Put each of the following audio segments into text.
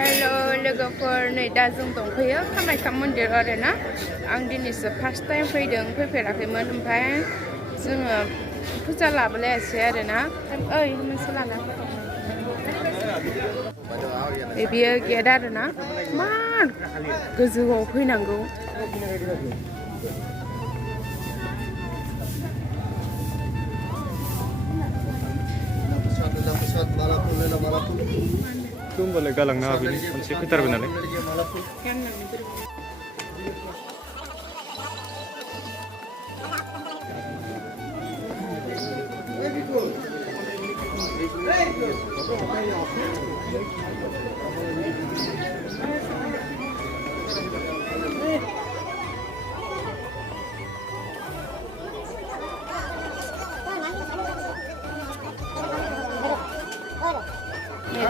Hello लोगोफोर नै दा जों दंफैयो कामाख्या मन्दिर आरोना आं दिनैसो फार्स्ट टाइम फैदों फैफेराखैमोन ओमफ्राय जोङो फुजा लाबोलायासै आरोना ओइ मोनसे लाना बेयो गेट आरोना मा गोजौआव फैनांगौ होमबालाय गालांनो हाबैनि खनसे फैथारबाय नालाय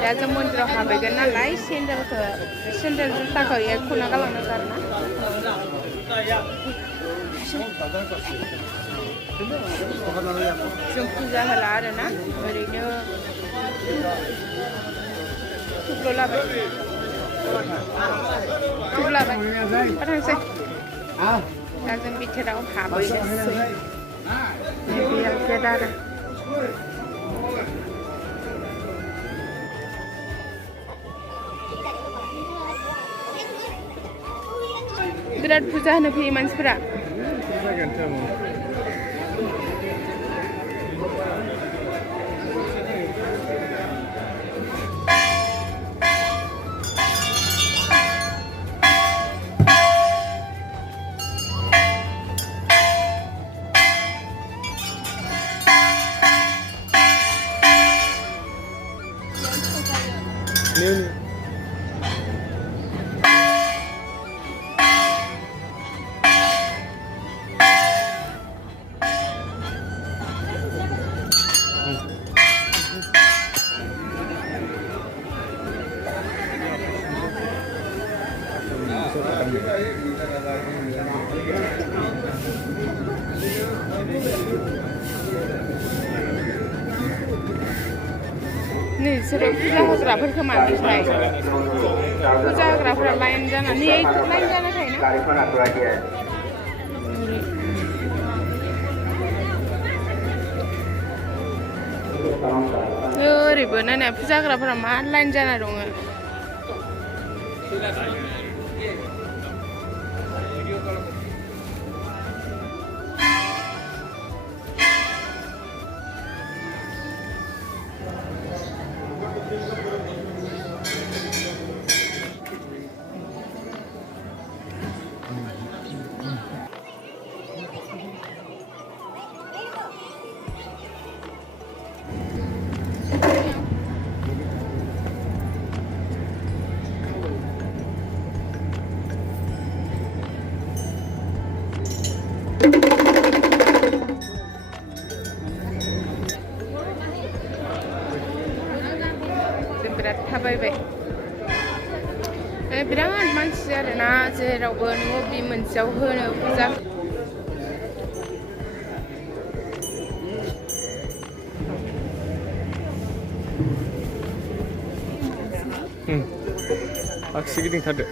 दा जों मन्दिराव हाबैगोन नालाय सेन्देल जुथाखौ एरख'ना गालांनांगौ आरोना जों फुजा होला आरोना ओरैनो थुब्ल'लाबाय थांसै दा जों बिथोराव हाबैनोसै बेयाव गेट आरो बिराद फुजा होनो फैयो मानसिफोरा नोंसोरो फुजा होग्राफोरखौ मानिफ्राय फुजा होग्राफोरा लाइन जानानै लाइन जाना थायोना ओरैबो नायनाय फुजा होग्राफोरा मा लाइन जाना दङ बिराद थाबायबाय बिराद मानसि आरोना जेरावबो न'आव बे मोनसेयाव होनो फुजा आगसि गिदिंथारदो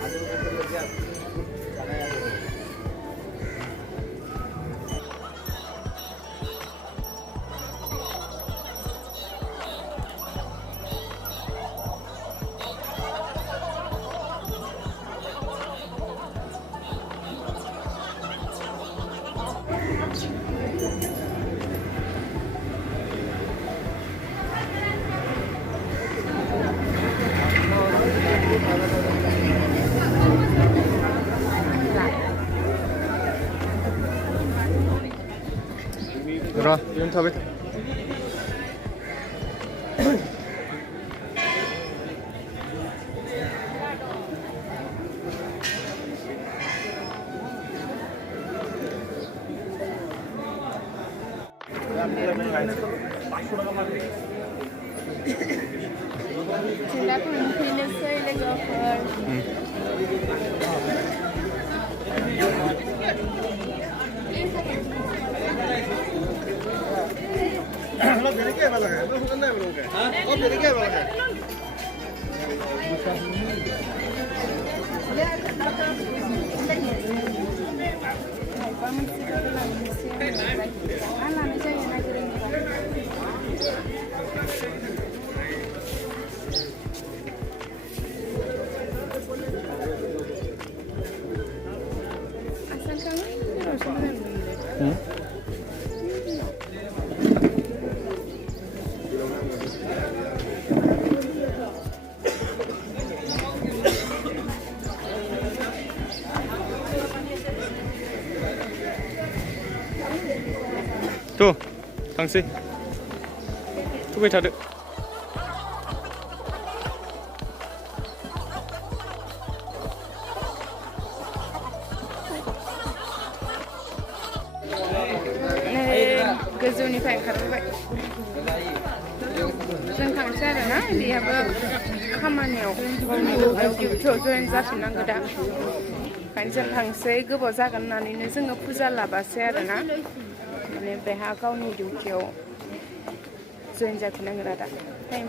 र बेयावनो थाबाय था Sila kung pinasay lagafar. Lo Tuh, थांसै फैबाय थादो गोजौनिफ्राय ओंखारबोबाय जों थांसै आरोना बेहाबो खामानियाव गावनि डिउटियाव जयेन जाफिननांगौ दा ओंखायनो जों थांसै गोबाव जागोन होननानैनो जोङो फुजा लाबासै आरोना माने बेहा गावनि डिउटियाव जयेन जाफिननांगोन दा टाइम